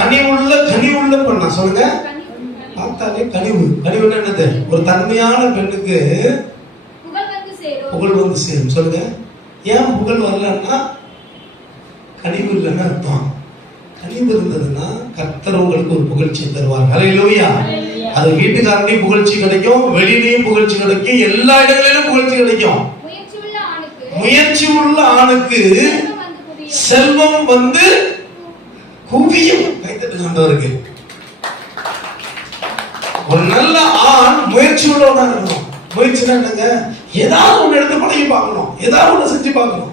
கனிவுள்ள பெண்ணா சொல்லுங்க. பார்த்தாலே கனிவுன்னா என்னது? ஒரு தன்மையான பெண்ணுக்கு புகழ் வந்து சேரும். சொல்லுங்க. ஏன் புகழ் வரலன்னா கனிவு இல்லைன்னு அர்த்தம். கனிவு இருந்ததுன்னா கர்த்தர் உங்களுக்கு ஒரு புகழ்ச்சி தருவார். ஹல்லேலூயா. அது வீட்டுக்காரனையும் புகழ்ச்சி கிடைக்கும், வெளியிலையும் புகழ்ச்சி கிடைக்கும், எல்லா இடங்களிலும் புகழ்ச்சி கிடைக்கும். முயற்சி உள்ள ஆணுக்கு செல்வம் வந்து குவியும். கைத்தட்டுக்கு ஒரு நல்ல ஆண் முயற்சி உள்ளவனா இருக்கணும். முயற்சினா என்னங்க? ஏதாவது ஒண்ணு எடுத்து பழகி பார்க்கணும், ஏதாவது ஒண்ணு செஞ்சு பார்க்கணும்.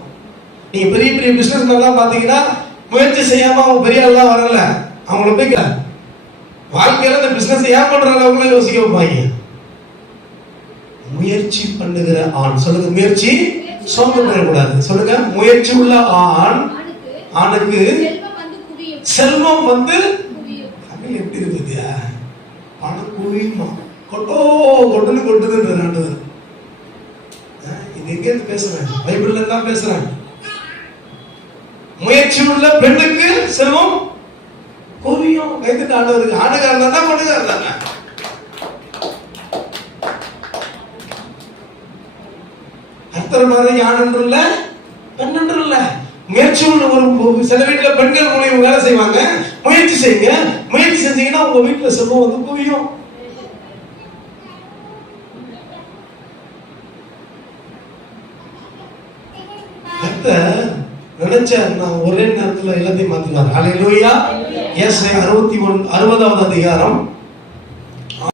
நீங்க பெரிய பெரிய பிசினஸ் எல்லாம் பாத்தீங்கன்னா முயற்சி செய்யாம அவங்க பெரிய ஆள்லாம் வரல. அவங்கள போய் வாழ்க்கையில இந்த பிசினஸ் ஏன் பண்றாங்க அவங்களே யோசிக்க வைப்பாங்க. முயற்சி பண்ணுகிற ஆண் சொல்லுங்க. முயற்சி சோர்ந்து போயிடக்கூடாது. சொல்லுங்க. முயற்சி உள்ள ஆணுக்கு செல்வம் வந்து எப்படி இருக்குதுயா? பணம் குவியுமா? கொட்டுதுன்றது. இது எங்க இருந்து பேசுறேன்? பைபிள்ல தான் பேசுறேன். முயற்சி உள்ள பெண்ணுக்கு செல்வம் குவியும். கைதுட்டு ஆண்டவருக்கு ஆணுகாரன் தான் கொண்டுகாரன் தானே. அர்த்தம் மாதிரி ஆண் என்று இல்ல, பெண் என்று இல்ல. முயற்சி உள்ள ஒரு சில வீட்டுல பெண்கள் மூலியம் வேலை செய்வாங்க. முயற்சி செய்யுங்க. முயற்சி செஞ்சீங்கன்னா உங்க வீட்டுல செல்வம் வந்து குவியும். நினைச்ச ஒரே நேரத்துல எல்லாத்தையும் மாத்தினார். ஹல்லேலூயா. ஏசாயா 60வது அதிகாரம்